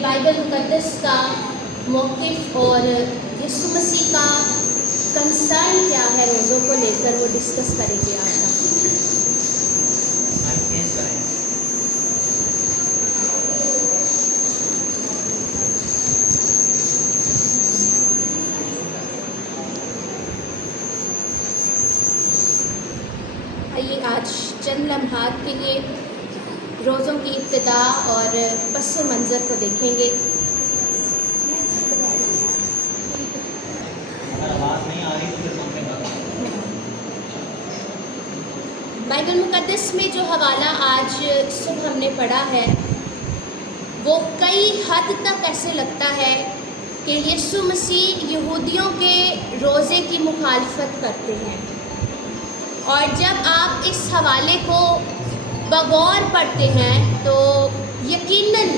Bible मुक़द्दस का मौक़िफ़ और यीशु मसीह का कंसर्न क्या है रोज़ों को लेकर, वो डिस्कस करेंगे आज हम। आइए आज चंद लम्हात के लिए रोज़ों की इब्तिदा और पस मंज़र को देखेंगे। बाइबल मुक़द्दस में जो हवाला आज सुबह हमने पढ़ा है वो कई हद तक ऐसे लगता है कि यीशु मसीह यहूदियों के रोज़े की मुखालफत करते हैं। और जब आप इस हवाले को बगौर पढ़ते हैं तो यकीनन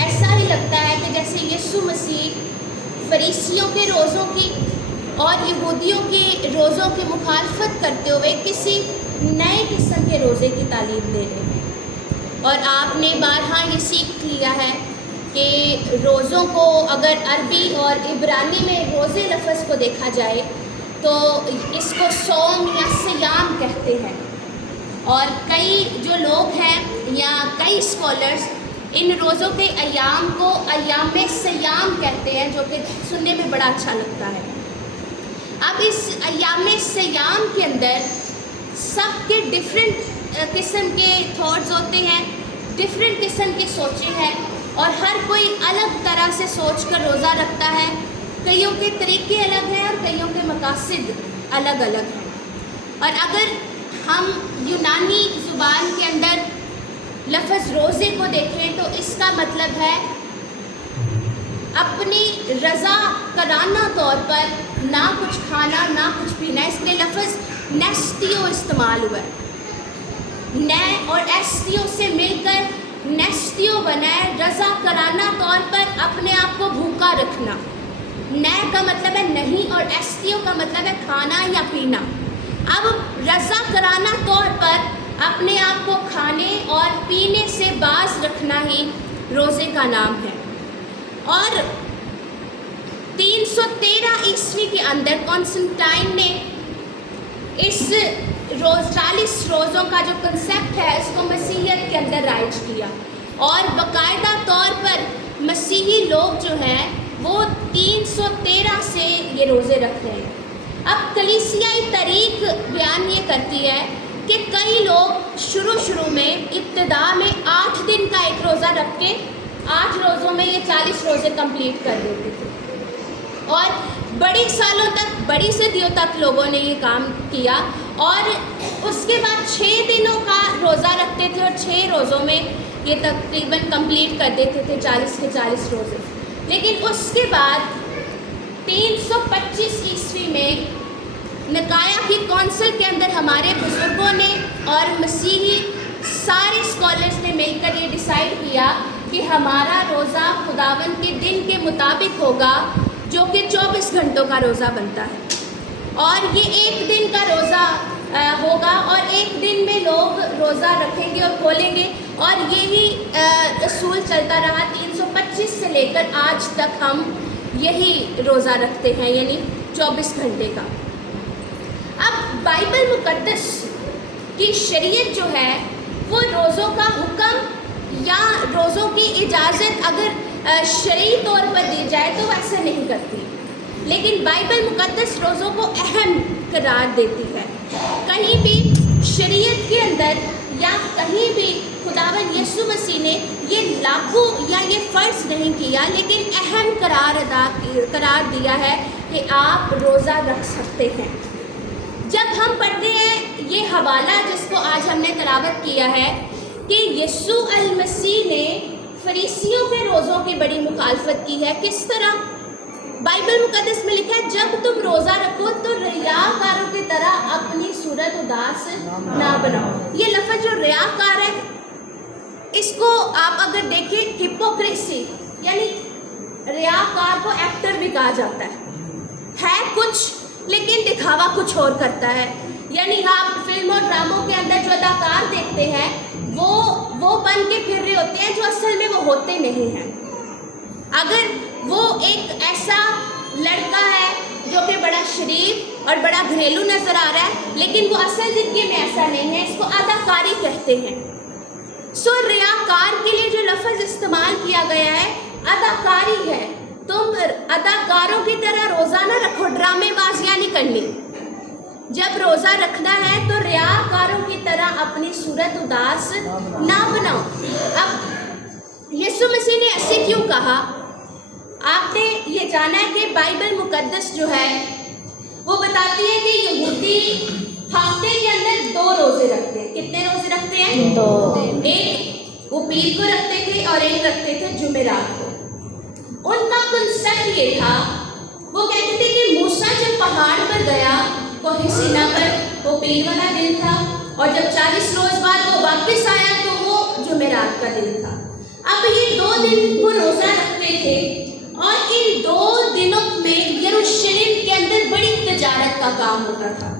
ऐसा ही लगता है कि जैसे यीशु मसीह फरीसियों के रोज़ों की और यहूदियों के रोज़ों की मुखालफत करते हुए किसी नए किस्म के रोज़े की तालीम दे रहे हैं। और आपने बारहा ये सीख लिया है कि रोज़ों को अगर अरबी और इब्रानी में रोज़े लफ्ज़ को देखा जाए तो इसको सौम या सियाम कहते हैं। और कई जो लोग हैं या कई स्कॉलर्स इन रोज़ों के अयाम को अयाम सियाम कहते हैं, जो कि सुनने में बड़ा अच्छा लगता है। अब इस अयाम सियाम के अंदर सबके डिफरेंट किस्म के थॉट्स होते हैं, डिफरेंट किस्म की सोचें हैं और हर कोई अलग तरह से सोच कर रोज़ा रखता है। कईयों के तरीके अलग हैं और कईयों के मकासद अलग अलग हैं। और अगर हम यूनानी ज़ुबान के अंदर लफ्ज़ रोज़े को देखें तो इसका मतलब है अपनी रज़ा कराना तौर पर ना कुछ खाना ना कुछ पीना। इसलिए लफ्ज़ नेस्तियो इस्तेमाल हुआ है। नै और एस्तियो से मिलकर नेस्तियो बना है, रज़ा कराना तौर पर अपने आप को भूखा रखना। नै का मतलब है नहीं और एस्तियो का मतलब है खाना या पीना। अब रज़ा कराना तौर पर अपने आप को खाने और पीने से बाज रखना ही रोज़े का नाम है। और 313 ईस्वी के अंदर कॉन्स्टेंटाइन ने इस 40 रोज़ों का जो कंसेप्ट है इसको मसीहियत के अंदर राइज किया और बाकायदा तौर पर मसीही लोग जो हैं वो 313 से ये रोज़े रख रहे हैं। अब कलीसियाई तारीख बयान ये करती है कि कई लोग शुरू में इब्तिदा में 8 दिन का एक रोज़ा रख के 8 रोज़ों में ये 40 रोज़े कंप्लीट कर देते थे। और बड़ी सालों तक, बड़ी सदियों तक लोगों ने ये काम किया और उसके बाद 6 दिनों का रोज़ा रखते थे और 6 रोज़ों में ये तकरीबन कंप्लीट कर देते थे 40 के 40 रोज़े। लेकिन उसके बाद 325 ईस्वी में नकाया की कौंसिल के अंदर हमारे बुज़ुर्गों ने और मसीही सारे स्कॉलर्स ने मिलकर ये डिसाइड किया कि हमारा रोज़ा खुदावन के दिन के मुताबिक होगा, जो कि 24 घंटों का रोज़ा बनता है। और ये एक दिन का रोज़ा होगा और एक दिन में लोग रोज़ा रखेंगे और खोलेंगे। और यही असूल चलता रहा 325 से लेकर आज तक हम यही रोज़ा रखते हैं, यानी 24 घंटे का। अब बाइबल मुक़द्दस की शरीयत जो है वो रोज़ों का हुक्म या रोज़ों की इजाज़त अगर शरई तौर पर दी जाए तो वैसे नहीं करती, लेकिन बाइबल मुक़द्दस रोज़ों को अहम करार देती है। कहीं भी शरीयत के अंदर या कहीं भी खुदावन यीशु मसीह ने ये लागू या ये फ़र्ज़ नहीं किया, लेकिन अहम करार दिया है कि आप रोज़ा रख सकते हैं। जब हम पढ़ते हैं ये हवाला जिसको आज हमने तिलावत किया है कि यीशु अल मसीह ने फरीसियों के रोज़ों की बड़ी मुखालफत की है, किस तरह? बाइबल मुक़द्दस में लिखा है जब तुम रोज़ा रखो तो रियाकारों की तरह अपनी सूरत उदास ना बनाओ। ये लफ्ज़ जो रियाकार है इसको आप अगर देखें हिपोक्रेसी, यानी रियाकार को एक्टर भी कहा जाता है कुछ लेकिन दिखावा कुछ और करता है। यानी आप फिल्म और ड्रामों के अंदर जो अदाकार देखते हैं वो बन के फिर रहे होते हैं जो असल में वो होते नहीं हैं। اگر وہ ایک ایسا لڑکا ہے جو کہ بڑا شریف اور بڑا گھریلو نظر آ رہا ہے لیکن وہ اصل زندگی میں ایسا نہیں ہے، اس کو اداکاری کہتے ہیں۔ ریاکار کے لیے جو لفظ استعمال کیا گیا ہے اداکاری ہے۔ تم اداکاروں کی طرح روزہ نہ رکھو، ڈرامے بازیاں نہیں کرنی۔ جب روزہ رکھنا ہے تو ریاکاروں کی طرح اپنی صورت اداس نہ بناؤ۔ اب یسوع مسیح نے ایسے کیوں کہا؟ آپ نے یہ جانا ہے کہ بائبل مقدس جو ہے وہ بتاتی ہے کہ یہودی ہفتے کے اندر 2 روزے رکھتے ہیں۔ کتنے روزے رکھتے ہیں؟ 2۔ ایک وہ پیر کو رکھتے تھے اور ایک رکھتے تھے جمعرات کو۔ ان کا کنسپٹ یہ تھا، وہ کہتے تھے کہ موسیٰ جب پہاڑ پر گیا کوہ سینا پر، وہ پیر والا دن تھا، اور جب 40 روز بعد وہ واپس آیا تو وہ جمعرات کا دن تھا۔ اب یہ 2 دن وہ روزہ رکھتے تھے، اور ان 2 دنوں میں یروشلم کے اندر بڑی تجارت کا کام ہوتا تھا۔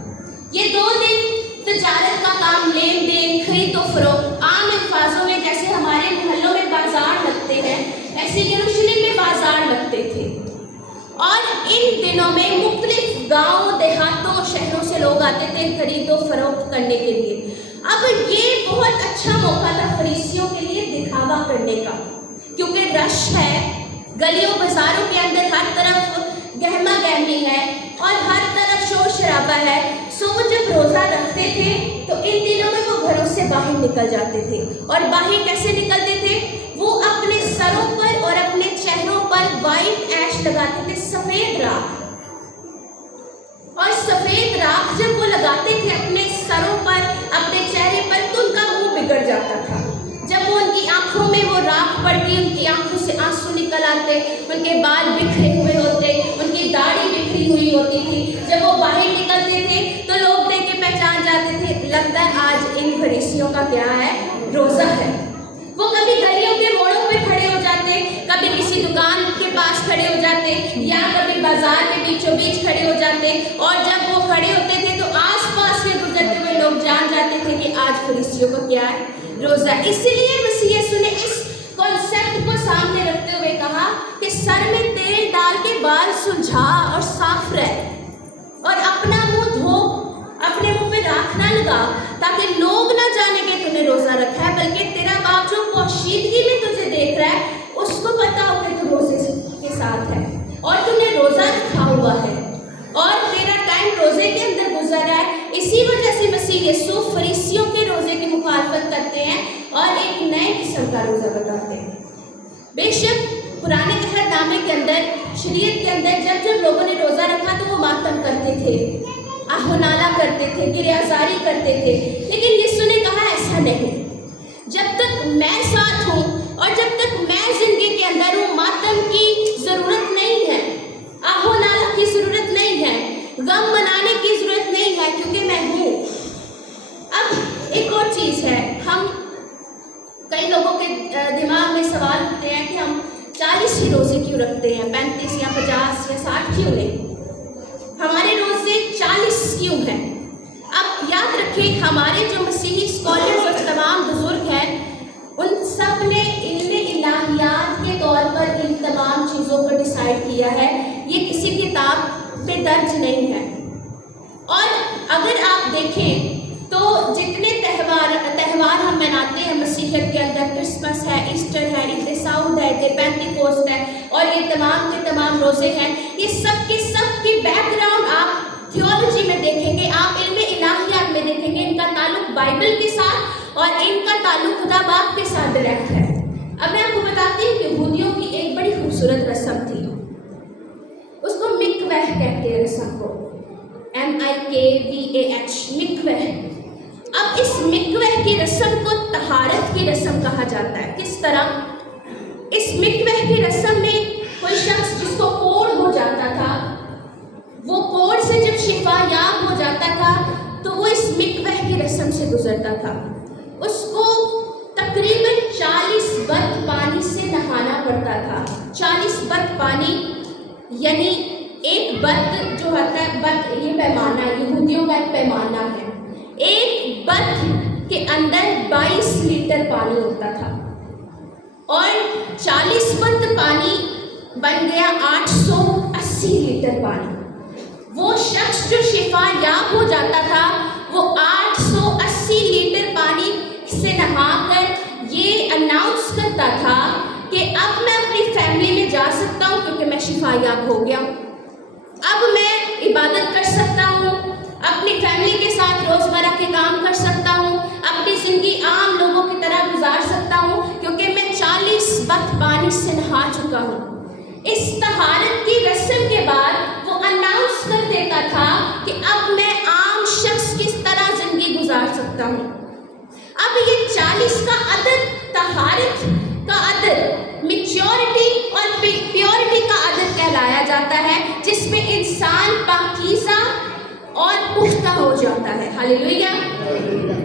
یہ 2 دن تجارت کا کام، لین دین، خرید و فروخت، عام الفاظوں میں جیسے ہمارے محلوں میں بازار لگتے ہیں ایسے یروشلم میں بازار لگتے تھے، اور ان دنوں میں مختلف گاؤں دیہاتوں شہروں سے لوگ آتے تھے خرید و فروخت کرنے کے لیے۔ اب یہ بہت اچھا موقع تھا فریسیوں کے لیے دکھاوا کرنے کا، کیونکہ رش ہے، گلیوں بازاروں کے اندر ہر طرف گہما گہمی ہے اور ہر طرف شور شرابہ ہے۔ وہ جب روزہ رکھتے تھے تو ان دنوں میں وہ گھروں سے باہر نکل جاتے تھے، اور باہر کیسے نکلتے تھے؟ وہ اپنے سروں پر اور اپنے چہروں پر وائٹ ایش لگاتے تھے، سفید راکھ۔ اور سفید راکھ جب وہ لگاتے تھے اپنے سروں پر، اپنے چہرے پر، تو ان کا منہ بگڑ جاتا تھا۔ جب وہ ان کی آنکھوں میں وہ راکھ پڑتی، ان کی آنکھوں سے آنسو نکل آتے، ان کے بال بکھرے ہوئے ہوتے، ان کی داڑھی بکھری ہوئی ہوتی تھی۔ جب وہ باہر نکلتے تھے تو لوگ دیکھ کے پہچان جاتے تھے، لگتا ہے آج ان فریسیوں کا کیا ہے؟ روزہ ہے۔ وہ کبھی گلیوں کے موڑوں پہ کھڑے ہو جاتے، کبھی کسی دکان کے پاس کھڑے ہو جاتے، یا کبھی بازار کے بیچوں بیچ کھڑے ہو جاتے، اور جب وہ کھڑے ہوتے تھے تو آس پاس کے گزرتے ہوئے لوگ جان جاتے تھے کہ آج فریسیوں کا کیا ہے؟ روزہ۔ اسی لیے مسیح یسوع نے اس کانسیپٹ کو سامنے رکھتے ہوئے کہا کہ سر میں تیل ڈال کے بال سلجھا اور صاف رہ، اور اپنا منہ دھو، اپنے منہ پہ راکھ نہ لگا، تاکہ لوگ نہ جانے کہ تو نے روزہ رکھا ہے، بلکہ تیرا باپ جو پوشیدگی میں تجھے دیکھ رہا ہے اس کو پتا ہو کہ تو روزے کے ساتھ ہے اور تم نے روزہ رکھا ہوا ہے اور تیرا ٹائم روزے کے اندر گزر رہا ہے۔ اسی وجہ سے مسیح یسوع فریسیوں کے روزے کی مخالفت کرتے ہیں اور ایک نئے قسم کا روزہ بتاتے ہیں۔ بے شک پرانے عہد نامے کے اندر، شریعت کے اندر جب جب لوگوں نے روزہ رکھا تو وہ ماتم کرتے تھے، آہ و نالہ کرتے تھے، گریہزاری کرتے تھے، لیکن یسوع نے کہا ایسا نہیں۔ جب تک میں ساتھ ہوں اور جب تک میں زندگی کے اندر ہوں، ماتم کی ضرورت نہیں ہے، آہ و نالہ کی ضرورت نہیں ہے، غم منانے کی ضرورت نہیں ہے، کیونکہ میں ہوں۔ اب ایک اور چیز ہے، ہم کئی لوگوں کے دماغ میں سوال اٹھتے ہیں کہ ہم 40 ہی روزے کیوں رکھتے ہیں، 35 یا 50 یا 60 کیوں نہیں؟ ہمارے روزے 40 کیوں ہیں؟ اب یاد رکھیں، ہمارے جو مسیحی اسکالرز اور تمام بزرگ ہیں، ان سب نے علم الہیات کے طور پر ان تمام چیزوں کو ڈیسائیڈ کیا ہے، یہ کسی کتاب پہ درج نہیں ہے۔ اور اگر آپ دیکھیں تو جتنے تہوار ہم مناتے ہیں مسیحیت کے اندر، کرسمس ہے، ایسٹر ہے، عید سعود ہے، عید پینتیکوست ہے، اور یہ تمام کے تمام روزے ہیں، یہ سب کے بیک گراؤنڈ آپ تھیولوجی میں دیکھیں گے، آپ علم الہیات میں دیکھیں گے، ان کا تعلق بائبل کے ساتھ اور ان کا تعلق خدا باپ کے ساتھ ڈائریکٹ ہے۔ اب میں آپ کو بتاتی ہوں کہ یہودیوں کی ایک بڑی خوبصورت رسم تھی، اس کو مکوہ کہتے ہیں، رسم کو MIKVAH، مکوہ۔ اب اس مکوہ کی رسم کو طہارت کی رسم کہا جاتا ہے۔ کس طرح؟ اس مکوہ کی رسم میں کوئی شخص جس کو کوڑ ہو جاتا تھا، وہ کوڑ سے جب شفا یاب ہو جاتا تھا تو وہ اس مکوہ کی رسم سے گزرتا تھا۔ اس کو تقریباً 40 بت پانی سے نہانا پڑتا تھا۔ 40 بت پانی یعنی ایک بت جو ہوتا ہے، بت یہ پیمانہ یہودیوں کا ایک پیمانہ ہے، ایک بت کے اندر 22 لیٹر پانی ہوتا تھا، اور 40 بت پانی बन गया 880 लीटर पानी। वो शख्स जो शिफा याब हो जाता था वो 880 लीटर पानी से नहाकर ये अनाउंस करता था कि अब मैं अपनी फैमिली में जा सकता हूँ क्योंकि मैं शिफा याब हो गया। अब मैं इबादत कर सकता हूँ, अपनी फैमिली के साथ रोज़मर्रा के काम कर सकता हूँ, अपनी ज़िंदगी आम लोगों की तरह गुजार सकता हूँ क्योंकि मैं 40 वक्त पानी से नहा चुका हूँ। इस तहारत की रस्म के बाद वो अनाउंस कर देता था कि अब मैं आम शख्स की तरह ज़िंदगी गुजार सकता हूँ। अब ये 40 का अदद तहारत का अदद, मैच्योरिटी और प्योरिटी का अदद कहलाया जाता है, जिसमें इंसान पाकीज़ा और पुख्ता हो जाता है। हालेलुया।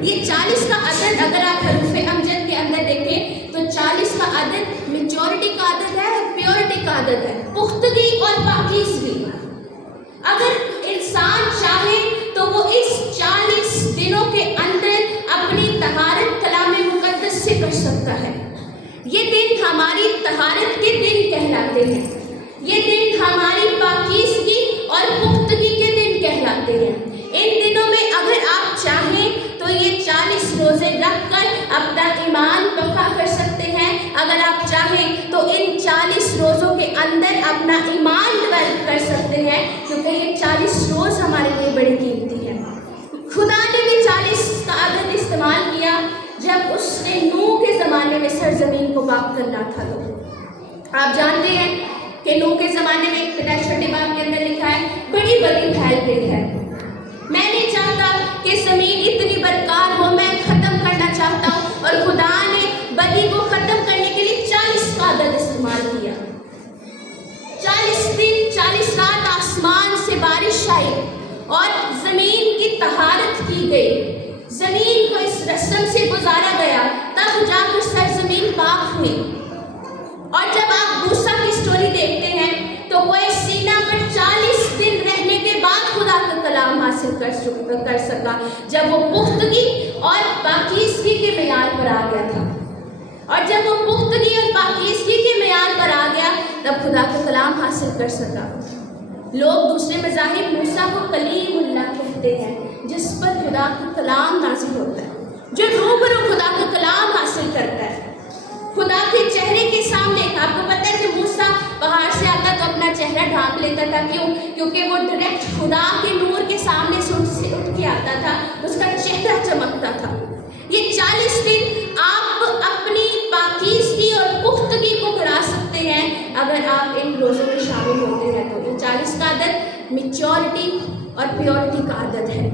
ये 40 का अदद अगर आप हरूफ अमजद के अंदर देखें तो 40 का अदद मैच्योरिटी का अदद है और प्योरिटी का अदद है, पुख्तगी और पाकीज़गी। अगर इंसान चाहे तो वो इस 40 दिनों के अंदर अपनी तहारत कलाम मुक़द्दस से कर सकता है। ये दिन हमारी तहारत के दिन कहलाते हैं, ये दिन हमारी पाकीज़गी और पुख्तगी के दिन कहलाते हैं। इन दिनों में अगर आप चाहें तो ये 40 रोज़े रख कर अपना ईमान पक्का कर सकते हैं। अगर आप चाहें तो इन 40 रोज़ों के अंदर अपना ईमान डेवलप कर सकते हैं क्योंकि ये 40 रोज़ हमारे लिए बड़ी कीमती है। खुदा ने भी 40 का अदद इस्तेमाल किया जब उसने नूह के ज़माने में सरज़मीन को पाक करना था। तो आप जानते हैं कि नूह के ज़माने में एक छठे बाब के अंदर लिखा है, बड़ी बड़ी फैल गई है, मैं नहीं चाहता कि ज़मीन इतनी बदकार हो, मैं ख़त्म करना चाहता हूँ। और खुदा ने बदी को ख़त्म करने के लिए 40 का अदद इस्तेमाल किया। 40 दिन 40 रात आसमान से बारिश आई और ज़मीन की तहारत की गई, ज़मीन को इस रस्म से गुजारा गया, तब जाकर सरज़मीन पाक हुई। और जब आप मूसा की स्टोरी देखते हैं तो वो इस सीना पर 40 दिन रहने के बाद खुदा का कलाम हासिल कर सका, जब वो पुख्तगी और पाकीज़गी के मेयार पर आ गया था। और जब वो पुख्तगी और पाकीज़गी के मेयार पर आ गया तब खुदा का कलाम हासिल कर सका। लोग दूसरे मज़ाहिब मूसा को कलीमुल्लाह कहते हैं, जिस पर खुदा का कलाम नाज़िल होता है, जो रूबरू खुदा का कलाम हासिल करता है खुदा के चेहरे के सामने। आपको पता है कि मूसा पहाड़ से आता तो अपना चेहरा ढांप लेता था, क्यों? क्योंकि वो डायरेक्ट खुदा के नूर के सामने से उठ के आता था, उसका चेहरा चमकता था। ये 40 दिन आप अपनी पाकीज़गी और पुख्तगी को बढ़ा सकते हैं अगर आप इन रोज़ों में शामिल होते हैं। तो ये 40 का अदद मैच्योरिटी और प्योरिटी का अदद है,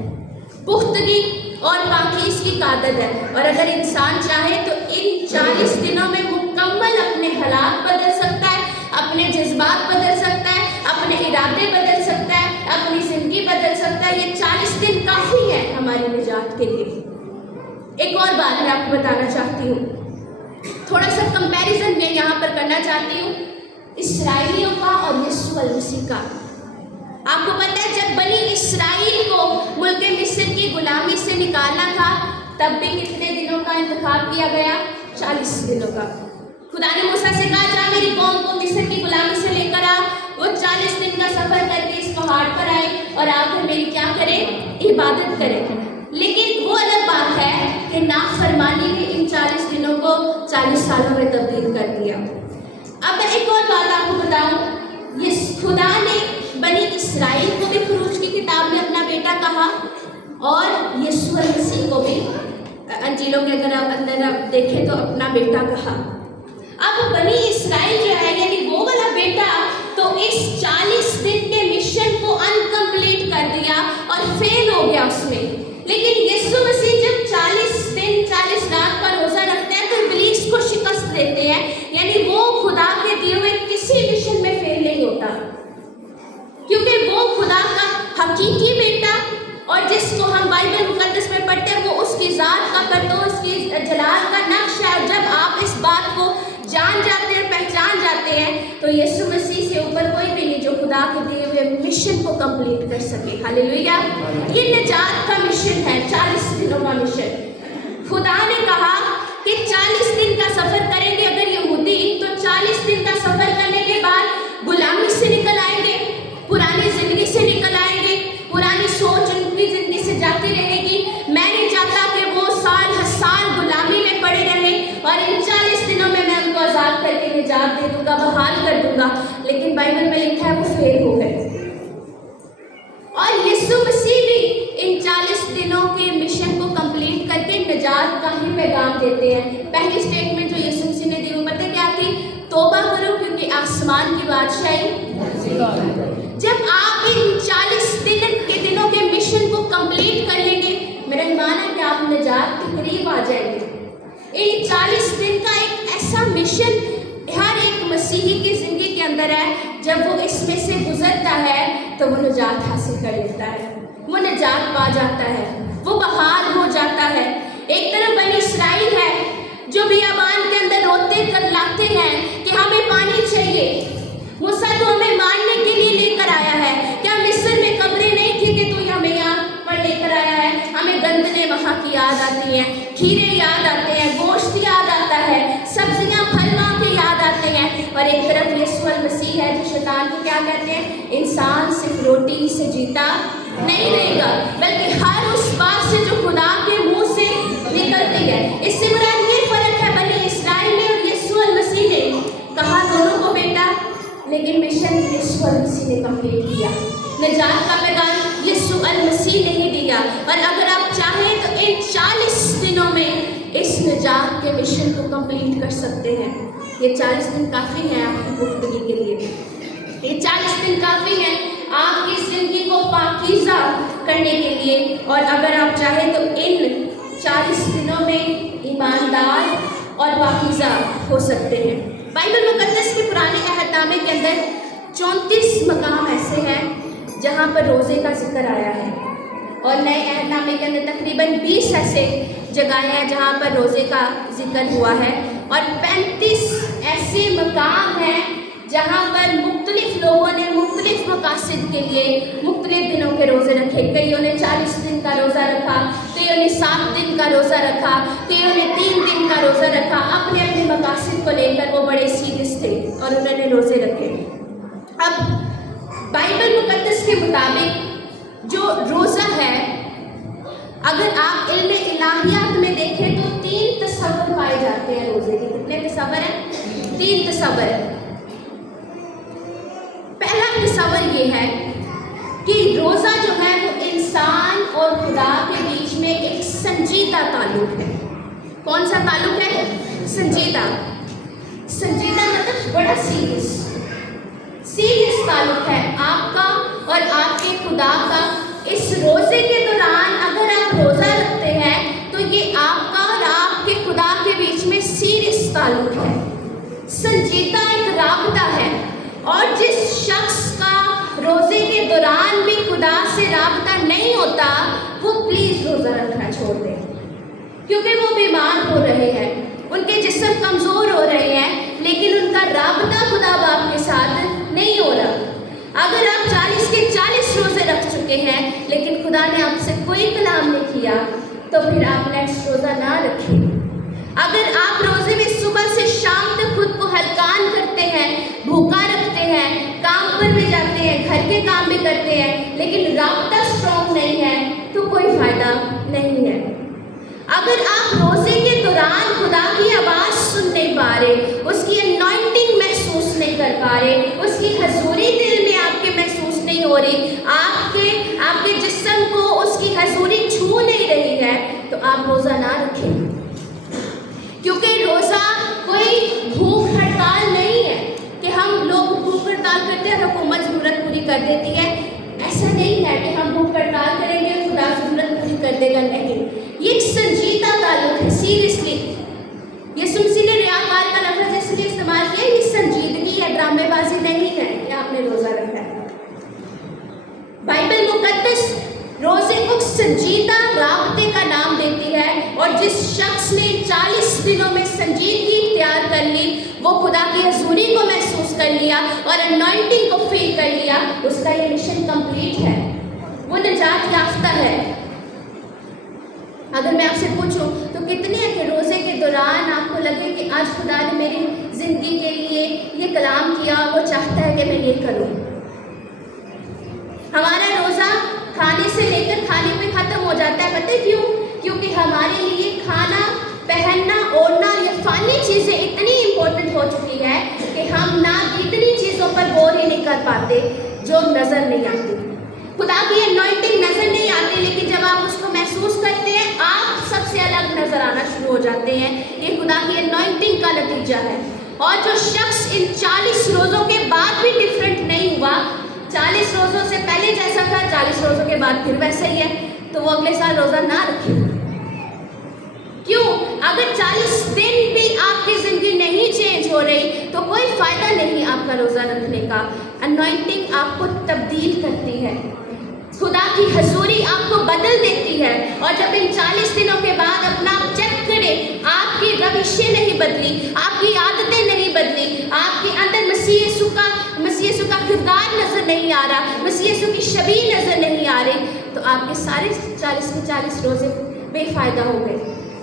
पुख्तगी और पाकीज़गी का आदत है। और अगर इंसान चाहे तो इन 40 दिनों में मुकम्मल अपने हालात बदल सकता है, अपने जज्बात बदल सकता है, अपने इरादे बदल सकता है, अपनी ज़िंदगी बदल सकता है। ये 40 दिन काफ़ी है हमारी निजात के लिए। एक और बात मैं आपको बताना चाहती हूँ, थोड़ा सा कंपैरिजन मैं यहाँ पर करना चाहती हूँ इसराइलियों का और यीशु मसीह का। आपको पता है जब बनी इसराइल को मुल्क मिस्र की गुलामी से निकालना था तब भी कितने दिनों का इंतखाब किया गया? 40 दिनों का। खुदा ने मूसा से कहा, जा मेरी कौम को मिस्र की गुलामी से लेकर आ। वो 40 दिन का सफ़र करके इस पहाड़ पर आए और आकर मेरी क्या करें? इबादत करें। लेकिन वो अलग बात है कि नाफरमानी ने इन 40 दिनों को 40 सालों में तब्दील कर दिया। अब मैं एक और बात आपको बताऊँ, ये खुदा ने बनी इसराइल को भी खरूज की किताब में अपना बेटा कहा और यीशु मसीह को भी अंजीलों के अंदर आप देखें तो अपना बेटा कहा। अब बनी इसराइल जो है यानी वो वाला बेटा तो इस 40 दिन के मिशन को अनकम्प्लीट कर दिया और फेल हो गया उसमें। लेकिन यीशु मसीह जब 40 दिन 40 रात का रोज़ा रखते हैं तो इब्लीस को शिकस्त देते हैं, यानी वो खुदा के दिए हुए किसी मिशन में फेल नहीं होता, क्योंकि वो खुदा का हकीकी बेटा और जिसको हम बाइबल मुकद्दस में पढ़ते हैं वो उसकी ज़ात का करतो, उसकी जलाल का नक्श है। जब आप इस बात को जान जाते हैं, पहचान जाते हैं, तो यीशु मसीह से ऊपर कोई भी नहीं जो खुदा के दिए हुए मिशन को कंप्लीट कर सके। हालेलुया। ये निजात का मिशन है, 40 दिनों का मिशन। खुदा ने कहा कि 40 दिन का सफ़र करेंगे अगर यहूदी, तो 40 दिन का सफ़र करने के बाद बाइबल में लिखा है वो फेल हो गए। और यीशु मसीह भी इन 40 दिनों के मिशन को कंप्लीट करके निजात का ही पैगाम देते हैं। पहली स्टेटमेंट जो यीशु मसीह ने दी वो पता क्या थी? तौबा करो क्योंकि आसमान की बादशाही। जब आप इन 40 दिनों के मिशन को कंप्लीट कर लेंगे, मेरा ईमान है कि आप निजात के करीब आ जाएंगे। इन 40 दिन का एक ऐसा मिशन हर एक मसीही की जिंदगी के अंदर है, जब वो इसमें से गुजरता है तो वो निजात हासिल कर लेता है, वो निजात पा जाता है, वो बहाल हो जाता है। एक तरफ बनी इस्राइल है जो बियाबान के अंदर रोते करलाते हैं कि हमें पानी चाहिए। मूसा तो हमें मारने के लिए लेकर आया है, क्या मिस्र में कब्रें नहीं थी कि तू हमें यहाँ पर लेकर आया है? हमें गंदने वहाँ की याद आती हैं, खीरे याद आते हैं, गोश्त याद आता है, सब्जियाँ फल वहाँ के याद आते हैं। और एक तरफ यीशु मसीह है जो शैतान को क्या कहते हैं? इंसान सिर्फ रोटी से जीता नहीं रहेगा, बल्कि हर उस बात से जो खुदा के मुंह से निकलती है। इससे बड़ा ये फर्क है बनी इस्राइल ने और यीशु मसीह ने। कहा दोनों को बेटा, लेकिन मिशन यीशु मसीह ने कंप्लीट किया। निजात का पैगाम यीशु मसीह ने ही दिया। और अगर आप चाहें तो इन 40 दिनों में इस निजात के मिशन को कंप्लीट कर सकते हैं। ये 40 दिन काफ़ी हैं आपकी गुफ्तगी के लिए। ये 40 दिन काफ़ी हैं आपकी ज़िंदगी को पाकीज़ा करने के लिए। और अगर आप चाहें तो इन 40 दिनों में ईमानदार और पाकीज़ा हो सकते हैं। बाइबल मुकद्दस के पुराने अहदनामे के अंदर 34 मकाम ऐसे हैं जहाँ पर रोज़े का जिक्र आया है, और नए अहदनामे के अंदर तकरीबन 20 ऐसे जगहें हैं जहाँ पर रोज़े का जिक्र हुआ है, और 35 ऐसे मकाम हैं जहाँ पर मुख्तलिफ लोगों ने मुख्तलिफ मकासद के लिए मुख्तलिफ दिनों के रोज़े रखे। कईयों ने 40 दिन का रोज़ा रखा, कईयों ने 7 दिन का रोज़ा रखा, कईयों ने 3 दिन का रोज़ा रखा। अपने अपने मकासद को लेकर वो बड़े सीरियस थे और उन्होंने रोज़े रखे। अब बाइबल मुकद्दस के मुताबिक जो रोज़ा है, अगर आप इल्म इलाहियात में देखें तो 3 तसव्वुर पाए जाते हैं रोज़े के। कितने तसव्वुर हैं? 3 तसव्वुर हैं। पहला तसव्वुर ये है कि रोज़ा जो है वो इंसान और खुदा के बीच में एक संजीदा ताल्लुक़ है। कौन सा ताल्लुक़ है? संजीदा। संजीदा मतलब बड़ा सीरियस ताल्लुक़ है आपका और आपके खुदा का। इस रोज़े के दौरान अगर आप रोज़ा रखते हैं तो ये आपका और आपके खुदा के बीच में सीरियस ताल्लुक़ है, संजीदा एक राबता है। और जिस शख्स का रोज़े के दौरान भी खुदा से राबता नहीं होता, वो प्लीज़ रोज़ा रखना छोड़ दें, क्योंकि वो बीमार हो रहे हैं, उनके जिस्म कमज़ोर हो रहे हैं, लेकिन उनका राबता खुदा बाप के साथ नहीं हो रहा। अगर आप 40 के 40 रोज़े रख चुके हैं लेकिन खुदा ने आपसे कोई कलाम नहीं किया, तो फिर आप नेक्स्ट रोज़ा ना रखें। अगर आप रोज़े में सुबह से शाम तक खुद को हलकान करते हैं, भूखा रखते हैं, काम पर भी जाते हैं, घर के काम भी करते हैं, लेकिन राबता स्ट्रॉन्ग नहीं है, तो कोई फ़ायदा नहीं है। अगर आप रोज़े के दौरान खुदा की आवाज़ सुन नहीं पा रहे, उसकी अनॉइंटिंग महसूस नहीं कर पा रहे, उसकी हजूरी दिल में आपके महसूस नहीं हो रही, आपके जिस्म को उसकी हजूरी छू नहीं रही है, तो आप रोज़ा ना रखें। क्योंकि रोज़ा कोई भूख हड़ताल नहीं है कि हम लोग भूख हड़ताल करते हैं, हुकूमत ज़रूरत पूरी कर देती है। ऐसा नहीं है कि हम भूख हड़ताल करेंगे खुदा ज़रूरत पूरी कर देगा, नहीं। ये एक संजीदा ताल्लुक़ है, सीरियसली। यीशु मसीह ने रियाकार का लफ्ज़ इसलिए इस्तेमाल किया, ये संजीदगी है, ड्रामेबाजी नहीं है कि आपने रोज़ा रखा है। बाइबल मुकद्दस रोज़े को संजीदा राबते का नाम देती है, और जिस शख्स ने 40 दिनों में संजीदगी इख्तियार कर ली, वो खुदा की हजूरी को महसूस कर लिया और अनॉइंटिंग को फील कर लिया, उसका ये मिशन कंप्लीट है, वो निजात याफ्ता है। अगर मैं आपसे पूछूं तो कितने हैं कि रोज़े के दौरान आपको लगे कि आज खुदा ने मेरी ज़िंदगी के लिए ये कलाम किया, वो चाहता है कि मैं ये करूं। हमारा रोज़ा खाने से लेकर खाने पे ख़त्म हो जाता है, पता है क्यों? क्योंकि हमारे लिए खाना, पहनना, ओढ़ना, ये फ़ानी चीज़ें इतनी इम्पोर्टेंट हो चुकी है कि हम ना इतनी चीज़ों ऊपर गौर ही नहीं कर पाते जो नज़र नहीं आती। खुदा की अनॉइंटिंग नज़र नहीं आती, लेकिन जब आप उसको महसूस करते हैं आप सबसे अलग नज़र आना शुरू हो जाते हैं। ये खुदा की अनॉइंटिंग का नतीजा है। और जो शख्स इन 40 रोज़ों के बाद भी डिफरेंट नहीं हुआ, 40 रोज़ों से पहले जैसा था 40 रोज़ों के बाद फिर वैसा ही है, तो वो अगले साल रोज़ा ना रखे। क्यों? अगर 40 दिन भी आपकी ज़िंदगी नहीं चेंज हो रही तो कोई फ़ायदा नहीं आपका रोज़ा रखने का। अनॉइंटिंग आपको तब्दील करती है, खुदा की हजूरी आपको बदल देती है। और जब इन 40 दिनों के बाद अपना आप चेक करें, आपकी रविशें नहीं बदली, आपकी आदतें नहीं बदली, आपके अंदर मसीह यीशु का किरदार नज़र नहीं आ रहा, मसीह यीशु की शबीह नज़र नहीं आ रही, तो आपके सारे 40 के 40 रोज़े बेफ़ायदा हो गए,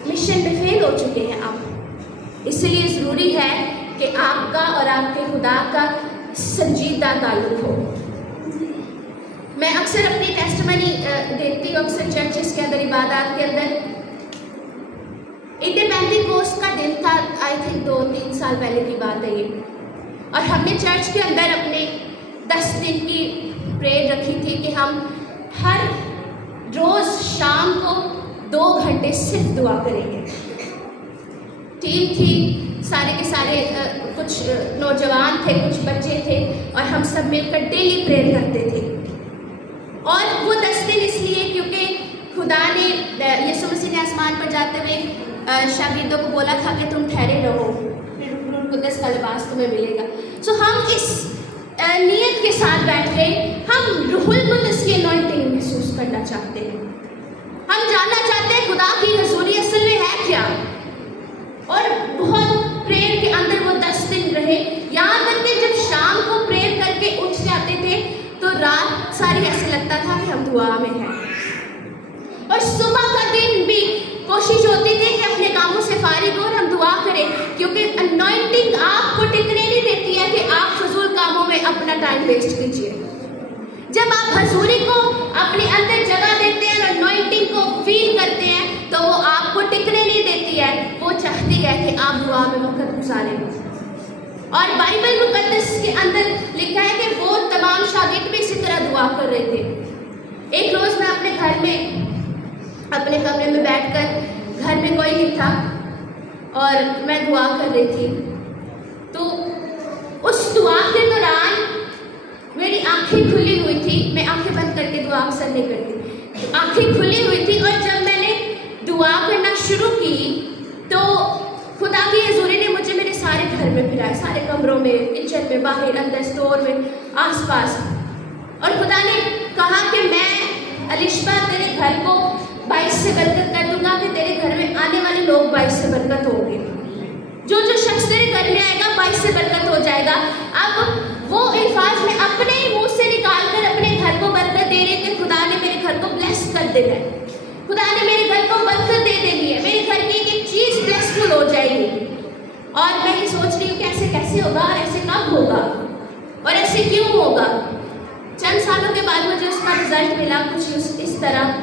मिशन में फेल हो चुके हैं आप। इसलिए ज़रूरी है कि आपका और आपके खुदा का संजीदा ताल्लुक़ हो। मैं अक्सर अपनी टेस्टमनी देती हूँ, अक्सर चर्चेस के अंदर, इबादत के अंदर। पेंटिकोस्ट का दिन था, आई थिंक 2-3 साल पहले की बात है ये, और हमने चर्च के अंदर अपने 10 दिन की प्रेयर रखी थी कि हम हर रोज़ शाम को 2 घंटे सिर्फ दुआ करेंगे। टीम थी, सारे के सारे कुछ नौजवान थे, कुछ बच्चे थे, और हम सब मिलकर डेली प्रेयर करते थे। और वो 10 दिन इसलिए क्योंकि खुदा ने, यीशु मसीह ने आसमान पर जाते हुए शागिर्दों को बोला था कि तुम ठहरे रहो, फिर रूह कुद्दस का लिबास तुम्हें मिलेगा। सो हम इस नीयत के साथ बैठ गए, हम रूहुल कुद्दस की अनॉइंटिंग महसूस करना चाहते हैं, हम जानना चाहते हैं खुदा की हजूरी असल में है क्या। और बहुत प्रेयर के अंदर वो 10 दिन रहे, यहाँ तक कि जब शाम को प्रेयर करके उठ जाते थे तो रात सारी ऐसे लगता था कि हम दुआ में हैं। और सुबह का दिन भी कोशिश होती थी कि अपने कामों से फारिग हो और हम दुआ करें, क्योंकि अनॉइंटिंग आपको टिकने नहीं देती है कि आप फजूल कामों में अपना टाइम वेस्ट कीजिए। जब आप हजूरी को अपने अंदर जगह देते हैं और अनॉइंटिंग को फील करते हैं तो वो आपको टिकने नहीं देती है, वो चाहती है कि आप दुआ में वक्त गुजारें। और बाइबल मुकद्दस के अंदर लिखा है कि वो तमाम शागिर्द भी इसी तरह दुआ कर रहे थे। एक रोज़ मैं अपने घर में अपने कमरे में बैठकर, घर में कोई नहीं था और मैं दुआ कर रही थी, तो उस दुआ के दौरान मेरी आंखें खुली हुई थी। मैं आंखें बंद करके दुआ अक्सर नहीं करती, आंखें खुली हुई थी। और जब मैंने दुआ करना शुरू की तो खुदा की हजूरी ने मुझे मेरे सारे घर में फिराया, सारे कमरों में, किचन में, बाहर, अंदर, स्टोर में, आसपास। और खुदा ने कहा कि मैं अलिशबा तेरे घर को 22 से बरकत कर दूंगा, कि तेरे घर में आने वाले लोग 22 से बरकत होंगे, जो शख्स तेरे घर में आएगा 22 से बरकत हो जाएगा। अब वो अल्फाज में अपने ही मुँह से निकाल कर अपने घर को बरकत दे रहे कि खुदा ने मेरे घर को ब्लेस कर देना है, खुदा ने मेरे घर को बरकत दे देनी है, मेरे घर की एक चीज़ ब्लेसफुल हो जाएगी। और मैं ये सोच रही हूँ कि ऐसे कैसे होगा, और ऐसे कब होगा, और ऐसे क्यों होगा। चंद सालों के बाद मुझे उसका रिजल्ट मिला कुछ इस तरह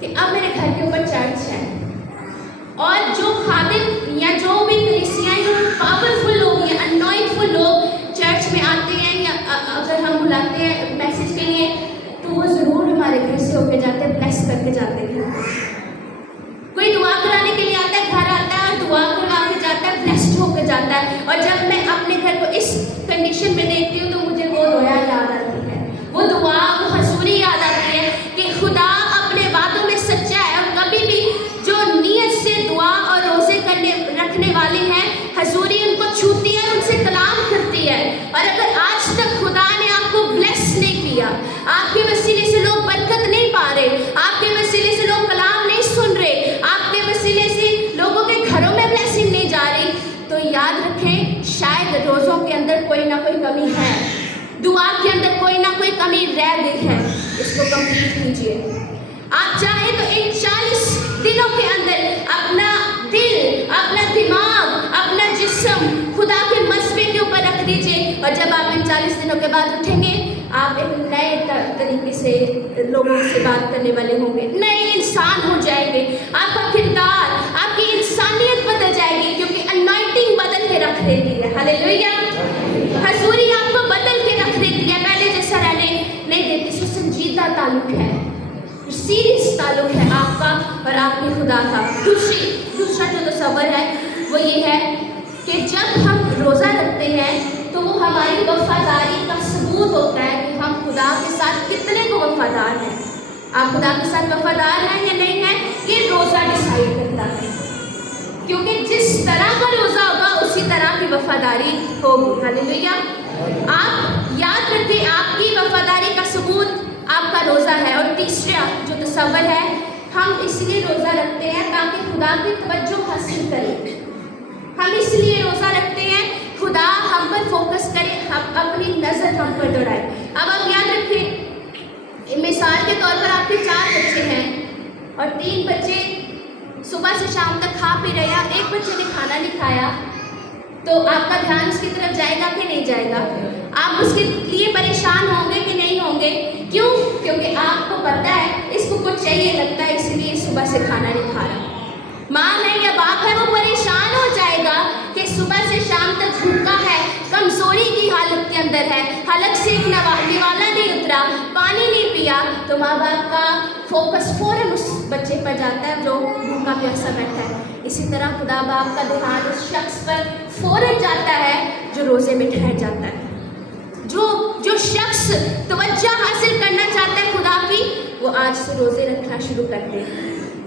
कि अब मेरे घर के ऊपर चर्च है, और जो खादिम या जो भी कलीसियाँ जो पावरफुल लोग या अनॉइंटफुल लोग चर्च में आते हैं, या अगर हम बुलाते हैं मैसेज के लिए, तो वो ज़रूर हमारे घर से होके जाते हैं, ब्लेस करके जाते हैं। कोई दुआ कराने के लिए आता है, घर आता है और दुआ करवा के जाता है, ब्लेस्ड होके जाता है। और जब मैं अपने घर को इस कंडीशन में देखती हूँ तो मुझे वो रोया याद आती है, वो दुआ, वो हजूरी याद आती है कि खुदा अपने वादों में सच्चा है, और कभी भी जो नीयत से दुआ और रोज़े रखने वाले हैं, हजूरी उनको छूती है, उनसे कलाम करती है। और अगर आज तक खुदा ने आपको ब्लेस नहीं किया, आपके वसीले से लोग बरकत नहीं पा रहे, आपके वसीले से लोग कलाम नहीं सुन रहे, आपके वसीले से लोगों के घरों में ब्लेसिंग नहीं जा रही, तो याद रखें शायद रोज़ों के अंदर कोई ना कोई कमी है, दुआ के अंदर कोई ना कोई कमी रह गई है। इसको कंप्लीट कीजिए। आप चाहे तो इन 40 दिनों के अंदर अपना दिल, अपना दिमाग, अपना जिस्म खुदा के मसबे के ऊपर रख दीजिए, और जब आप इन 40 दिनों के बाद उठेंगे, आप एक नए तरीके से लोगों से बात करने वाले होंगे, नए इंसान हो जाएंगे, आपका किरदार, आपकी इंसानियत बदल जाएगी, क्योंकि अनॉइंटिंग बदल के रख देती है। हालेलुया। हजूरी आपको बदल के रख देती है, पहले जैसा रहने नहीं देती। इसमें संजीदा ताल्लुक है, सीरियस ताल्लुक है आपका और आपके खुदा का। दूसरा जो तसव्वुर है वो ये है कि जब हम रोज़ा रखते हैं तो वो हमारी वफादारी का सबूत होता है कि हम खुदा के साथ कितने को वफादार हैं। आप खुदा के साथ वफादार हैं या नहीं हैं, ये रोज़ा डिसाइड करता है, क्योंकि जिस तरह का रोज़ा होगा उसी तरह की वफादारी होगी। हालेलुया। आप याद रखें, आपकी वफादारी का सबूत आपका रोज़ा है। और तीसरा जो तसव्वुर है, हम इसलिए रोज़ा रखते हैं ताकि खुदा की तवज्जो हासिल करें। हम इसलिए रोज़ा रखते हैं खुदा हम पर फोकस करे, हम अपनी नज़र हम पर दौड़ाए। अब आप याद रखें, मिसाल के तौर पर आपके 4 बच्चे हैं और 3 बच्चे सुबह से शाम तक खा पी रहे हैं, एक बच्चे ने खाना नहीं खाया, तो आपका ध्यान उसकी तरफ जाएगा कि नहीं जाएगा? आप उसके लिए परेशान होंगे कि नहीं होंगे? क्यों? क्योंकि आपको पता है इसको कुछ चाहिए लगता है, इसलिए सुबह से खाना नहीं खा रहा। माँ है या बाप है, वो परेशान हो जाएगा कि सुबह से शाम तक भूखा है, कमजोरी की हालत के अंदर है, हलक से निवाला नहीं उतरा, पानी नहीं पिया, तो माँ बाप का फोकस फ़ौरन उस बच्चे पर जाता है जो भूखा प्यासा बैठा है। इसी तरह खुदा बाप का ध्यान उस शख्स पर फ़ौरन जाता है जो रोज़े में ठहर जाता है। जो शख्स तवज्जो हासिल करना चाहता है खुदा की, वो आज से रोज़े रखना शुरू कर दे,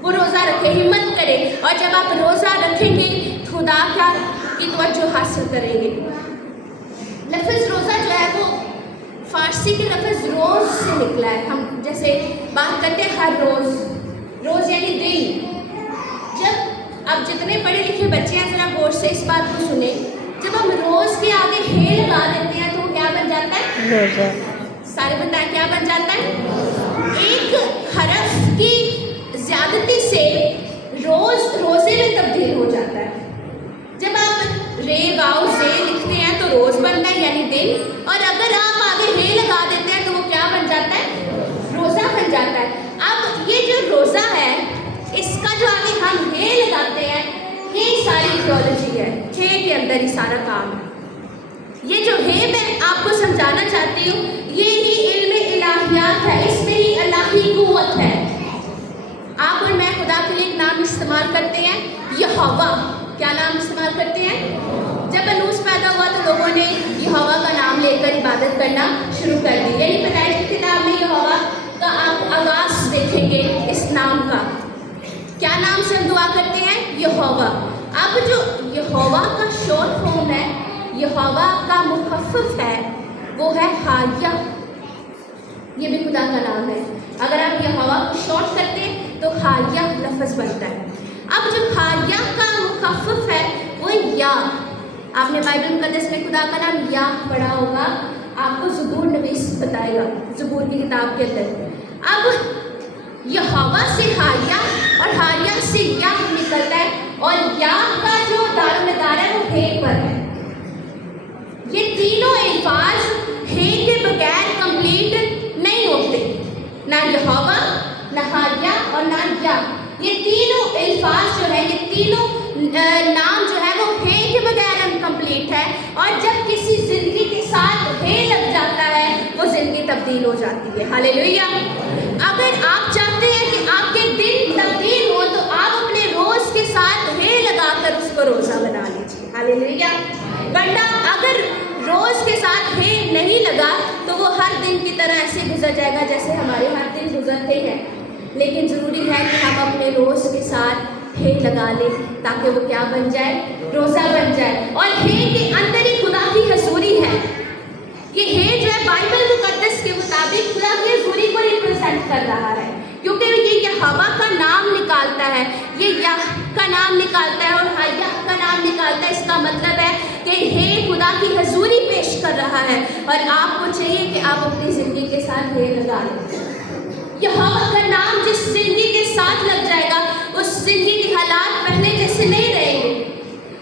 वो रोज़ा रखे, हिम्मत करे। और जब आप रोज़ा रखेंगे खुदा की तवज्जो हासिल करेंगे। लफ्ज़ रोज़ा जो है वो फ़ारसी के लफ्ज़ रोज़ से निकला है। हम जैसे बात करते हैं हर रोज़ यानी दिन। जब अब जितने पढ़े लिखे बच्चे हैं ज़रा गौर से इस बात को सुने, जब हम रोज़ के आगे हे लगा देते हैं तो क्या बन जाता है? रोज़ा। सारे बताएं क्या बन जाता है? एक हरफ की ज़्यादती से रोज़े में तब्दील हो जाता है। जब आप रे वाव से लिखते हैं तो रोज़ बनता है यानी दिन, और अगर आप आगे हे लगा देते हैं तो वो क्या बन जाता है? रोज़ा बन जाता है। अब ये जो रोज़ा है इसका जो आगे हम हे लगाते हैं, ये सारी थियोलॉजी है, हे के अंदर ही सारा काम है। ये जो हे मैं आपको समझाना चाहती हूँ, ये ही इल्म इलाहियात है, इसमें ही अल्लाही कुव्वत है। आप और मैं खुदा के लिए एक नाम इस्तेमाल करते हैं, यहोवा। क्या नाम इस्तेमाल करते हैं? जब बनूस पैदा हुआ तो लोगों ने यहोवा का नाम लेकर इबादत करना शुरू कर दी। यही पैदाइश की किताब में यहोवा का आप आगाज़ देखेंगे इस नाम का। क्या नाम से हम दुआ करते हैं? यहोवा। अब जो यहोवा का शॉर्ट फॉर्म है, यहोवा का मुखफ़्फ़ है, वो है हाया। ये भी खुदा का नाम है। अगर आप यहोवा को शॉर्ट करते हैं तो हाया लफ्ज़ बनता है। अब जो हाया का मुखफ़्फ़ है वो या। आपने बाइबल मुक़द्दस में खुदा का नाम या पढ़ा होगा, आपको ज़बूर नवीस बताएगा, ज़बूर की किताब के अंदर। अब यहोवा से हाया और हाया से या निकलता है, और या का जो दारोमदार है वो हे पर है। ये तीनों अल्फाज हे के बगैर कंप्लीट नहीं होते, ना यहोवा, ना हाया और ना या। ये तीनों अल्फाज जो है, ये तीनों नाम जो है वो हे के बगैर अनकम्प्लीट है। और जब किसी ज़िंदगी के साथ हे लग जाता है वो ज़िंदगी तब्दील हो जाती है। हालेलुया। अगर आप चाहते हैं कि आपके दिन तब्दील हो तो आप अपने रोज़ के साथ हे लगाकर उसको रोज़ा बना लीजिए। हालेलुया। वरना अगर रोज़ के साथ हे नहीं लगा तो वो हर दिन की तरह ऐसे गुजर जाएगा जैसे हमारे हर दिन गुजरते हैं। लेकिन ज़रूरी है कि हम अपने रोज़ के साथ हे लगा लें ताकि वो क्या बन जाए? रोज़ा बन जाए। और हे के अंदर ही खुदा की हजूरी है। ये हे जो है बाइबल मुक़द्दस के मुताबिक खुदा की हजूरी को रिप्रेजेंट कर रहा है, क्योंकि ये यहोवा का नाम निकालता है, ये याह का नाम निकालता है और हाया का नाम निकालता है। इसका मतलब है कि हे खुदा की हजूरी पेश कर रहा है और आपको चाहिए कि आप अपनी ज़िंदगी के साथ हे लगा लें। यहोवा का नाम जिस ज़िंदगी के साथ लग जाएगा उस ज़िंदगी के हालात पहले जैसे नहीं रहेंगे,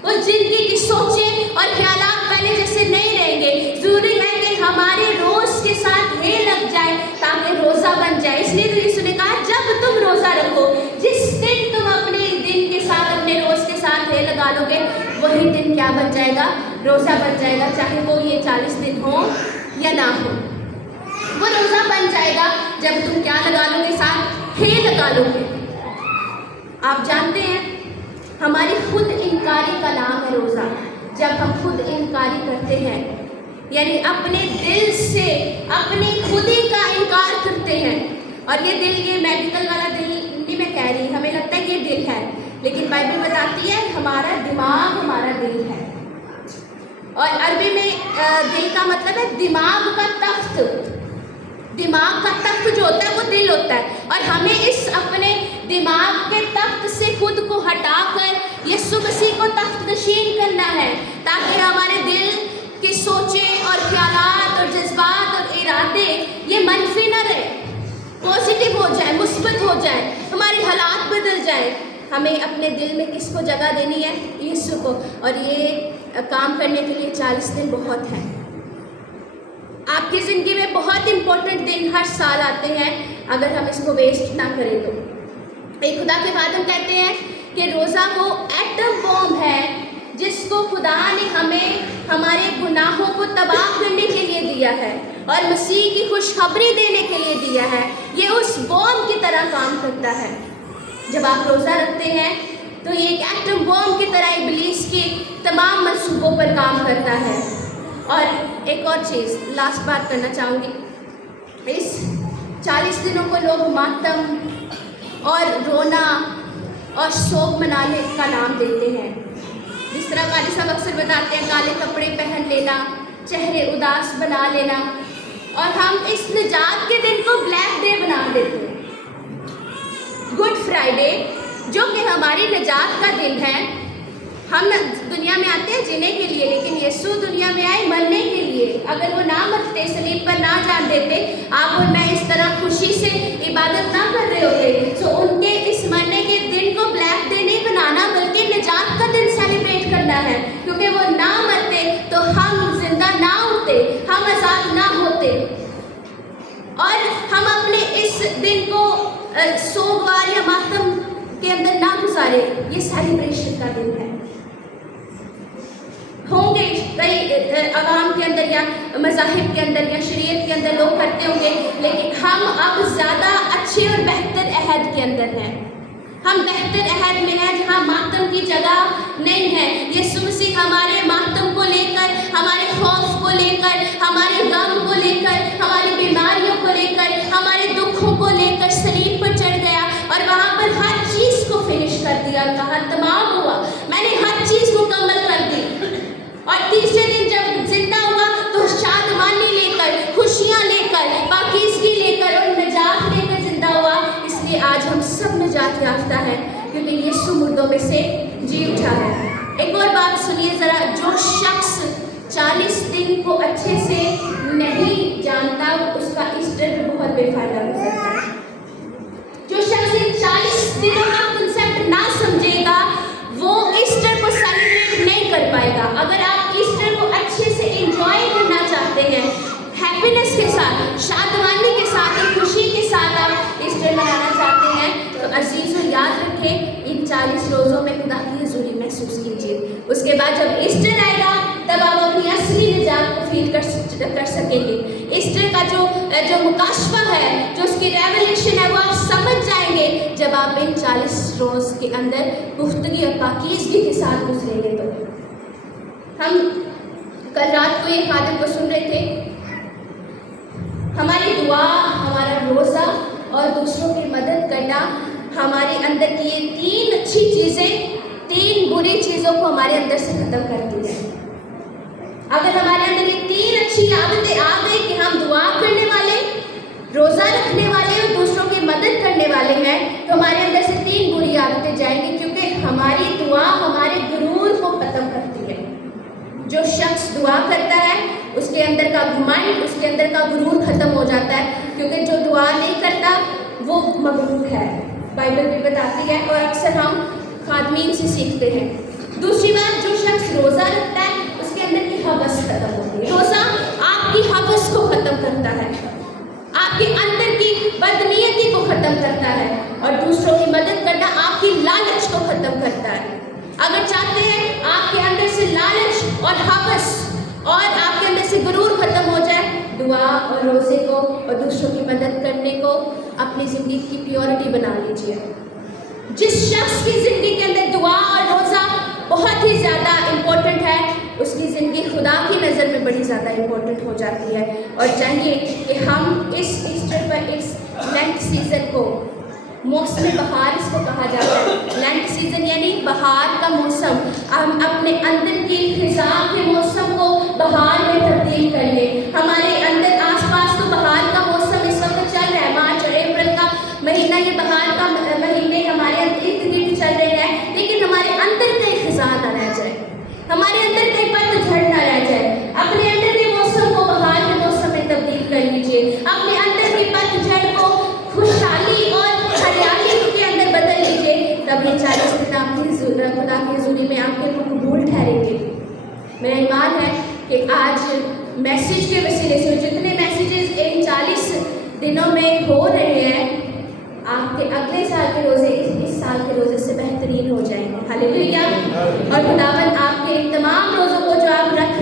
उस ज़िंदगी की सोचें और ख्यालात पहले जैसे नहीं रहेंगे। ज़रूरी है कि हमारे रोज़ के साथ हे लग जाए ताकि रोज़ा बन जाए। इसलिए तो यीशु ने कहा जब तुम रोज़ा रखो, जिस दिन तुम अपने दिन के साथ अपने रोज़ के साथ हे लगा लोगे, वही दिन क्या बन जाएगा? روزہ بن جائے گا، چاہے وہ یہ 40 دن ہو یا نہ ہو۔ وہ روزہ بن جائے گا جب تم کیا لگا لو گے ساتھ؟ ہے لگا لو گے۔ آپ جانتے ہیں ہماری خود انکاری کا نام ہے روزہ۔ جب ہم خود انکاری کرتے ہیں، یعنی اپنے دل سے اپنی خودی کا انکار کرتے ہیں، اور یہ دل، یہ میڈیکل والا دل نہیں میں کہہ رہی، ہمیں لگتا ہے یہ دل ہے، لیکن بائبل بتاتی ہے ہمارا دماغ ہمارا دل ہے۔ اور عربی میں دل کا مطلب ہے دماغ کا تخت۔ دماغ کا تخت جو ہوتا ہے وہ دل ہوتا ہے، اور ہمیں اس اپنے دماغ کے تخت سے خود کو ہٹا کر یسوع مسیح کو تخت نشین کرنا ہے، تاکہ ہمارے دل کی سوچیں اور خیالات اور جذبات اور ارادے یہ منفی نہ رہے، پازیٹیو ہو جائیں، مثبت ہو جائیں، ہمارے حالات بدل جائیں۔ ہمیں اپنے دل میں کس کو جگہ دینی ہے؟ یسوع کو، اور یہ کام کرنے کے لیے 40 دن بہت ہیں۔ آپ کی زندگی میں بہت امپورٹنٹ دن ہر سال آتے ہیں، اگر ہم اس کو ویسٹ نہ کریں تو۔ ایک خدا کے بعد ہم کہتے ہیں کہ روزہ وہ ایٹم بم ہے جس کو خدا نے ہمیں ہمارے گناہوں کو تباہ کرنے کے لیے دیا ہے اور مسیح کی خوشخبری دینے کے لیے دیا ہے۔ یہ اس بم کی طرح کام کرتا ہے۔ جب آپ روزہ رکھتے ہیں تو یہ ایک ایٹم بم کی طرح ابلیس کی تمام منصوبوں پر کام کرتا ہے۔ اور ایک اور چیز لاسٹ بات کرنا چاہوں گی، اس 40 دنوں کو لوگ ماتم اور رونا اور شوق منانے کا نام دیتے ہیں۔ جس طرح قاری صاحب اکثر بتاتے ہیں کالے کپڑے پہن لینا، چہرے اداس بنا لینا، اور ہم اس نجات کے دن کو بلیک ڈے بنا دیتے ہیں۔ گڈ فرائیڈے جو کہ ہماری نجات کا دن ہے، ہم دنیا میں آتے ہیں جینے کے لیے، لیکن یسوع دنیا میں آئے مرنے کے لیے۔ اگر وہ نہ مرتے، صلیب پر نہ جان دیتے، آپ اور میں اس طرح خوشی سے عبادت نہ کر رہے ہوتے۔ تو ان کے اس مرنے کے دن کو بلیک ڈے نہیں بنانا، بلکہ نجات کا دن سیلیبریٹ کرنا ہے، کیونکہ وہ نہ مرتے تو ہم زندہ نہ ہوتے، ہم آزاد نہ ہوتے، اور ہم اپنے اس دن کو سوگوار یا ماتم کے اندر نہ گزارے۔ یہ سیلیبریشن کا دن ہے۔ ہوں گے کئی عوام کے اندر یا مذاہب کے اندر یا شریعت کے اندر لوگ کرتے ہوں گے، لیکن ہم اب زیادہ اچھے اور بہتر عہد کے اندر ہیں۔ ہم بہتر عہد میں ہیں جہاں ماتم کی جگہ نہیں ہے۔ یسوع مسیح ہمارے ماتم کو لے کر، ہمارے خوف کو لے کر، ہمارے غم کو لے کر، ہماری بیماریوں کو لے کر، ہمارے دکھوں کو لے کر صلیب پر چڑھ گیا، اور وہاں پر ہر چیز کو فنش کر دیا، کہا تمام ہوا، میں نے ہر چیز مکمل کر دی۔ اور تیسرے دن جب زندہ ہوا تو شادمانی لے کر، خوشیاں لے کر، پاکیزگی لے کر اور نجات لے کر زندہ ہوا۔ اس لیے آج ہم سب نجات یافتہ ہیں، کیونکہ یسوع مردوں میں سے جی اٹھا ہے۔ ایک اور بات سنیے ذرا، جو شخص 40 دن کو اچھے سے نہیں جانتا اس کا ایسٹر بھی بہت بے فائدہ ہو سکتا ہے۔ جو شخص ان 40 دنوں کا کنسیپٹ نہ سمجھے گا وہ ایسٹر کو سیلیبریٹ نہیں کر پائے گا۔ اگر آپ ایسٹر کو اچھے سے انجوائے کرنا چاہتے ہیں، ہیپینس کے ساتھ، شادمانی کے ساتھ، ایک خوشی کے ساتھ آپ ایسٹر منانا چاہتے ہیں، تو عزیزو یاد رکھیں ان 40 روزوں میں خدا کی حضوری محسوس کیجیے۔ اس کے بعد جب ایسٹر آئے گا تب آپ اپنی اصلی نجات کو فیل کر سکیں گے۔ ایسٹر کا جو مکاشفہ ہے، جو اس کی ریولیشن ہے، وہ آپ سمجھ جائیں گے جب آپ ان 40 روز کے اندر پختگی اور پاکیزگی کے ساتھ گزریں گے۔ تو ہم کل رات کو یہ خادم کو سن رہے تھے، ہماری دعا، ہمارا روزہ اور دوسروں کی مدد کرنا ہمارے اندر کی یہ 3 اچھی چیزیں 3 بری چیزوں کو ہمارے اندر سے ختم کرتی ہے۔ اگر ہمارے اندر یہ 3 اچھی عادتیں آ گئی کہ ہم دعا کرنے والے، روزہ رکھنے والے اور دوسروں کی مدد کرنے والے ہیں، تو ہمارے اندر سے 3 بری عادتیں جائیں گی، کیونکہ ہماری دعا ہمارے غرور کو ختم کرتی ہے۔ جو شخص دعا کرتا ہے اس کے اندر کا گھمنڈ، اس کے اندر کا غرور ختم ہو جاتا ہے، کیونکہ جو دعا نہیں کرتا وہ مغرور ہے، بائبل بھی بتاتی ہے، اور اکثر ہم خادمین سے سیکھتے ہیں۔ دوسری بات، جو شخص روزہ رکھتا ہے اس کے اندر کی ہوس ختم ہوتی ہے۔ روزہ آپ کی ہوس کو ختم کرتا ہے، آپ کے اندر کی بدنیتی کو ختم کرتا ہے، اور دوسروں کی مدد کرنا آپ کی لالچ کو ختم کرتا ہے۔ اگر چاہتے ہیں آپ کے اندر سے لالچ اور ہوس اور روزے کو اور دوسروں کی مدد کرنے کو اپنی زندگی کی پیورٹی بنا لیجیے۔ جس شخص کی زندگی کے اندر دعا اور روزہ بہت ہی زیادہ امپورٹنٹ ہے، اس کی زندگی خدا کی نظر میں بڑی زیادہ امپورٹنٹ ہو جاتی ہے، اور چاہیے کہ ہم اس ایسٹر پر، اس لینٹ سیزن کو، موسم بہار اس کو کہا جاتا ہے، لینٹ سیزن یعنی بہار کا موسم، ہم اپنے اندر کی خزاں کے موسم کو بہار میں تبدیل کر لیں۔ ہمارے اندر آس پاس تو بہار کا موسم اس وقت چل رہا ہے، مارچ اور اپریل کا مہینہ، یہ بہار کا مہینے ہمارے ارد گرد چل رہے ہیں، لیکن ہمارے اندر کا ایک خزاں نہ رہ جائے، ہمارے اندر کا پت جھڑ نہ رہ جائے۔ اپنے اندر کے موسم کو بہار کے موسم میں تبدیل کر لیجیے، اپنے اندر کی پت جھڑ کو خوشحالی اور ہریالی کے اندر بدل لیجیے، تب یہ 40 دن آپ کی خدا کی حضوری میں آپ کے مقبول ٹھہریں گے۔ میرا ایمان ہے کہ آج میسیج کے وسیلے سے جتنے میسیجز ان 40 دنوں میں ہو رہے ہیں، آپ کے اگلے سال کے روزے اس سال کے روزے سے بہترین ہو جائیں گے۔ ہاللیلویا۔ اور خداوند آپ کے ان تمام روزوں کو جو آپ رکھ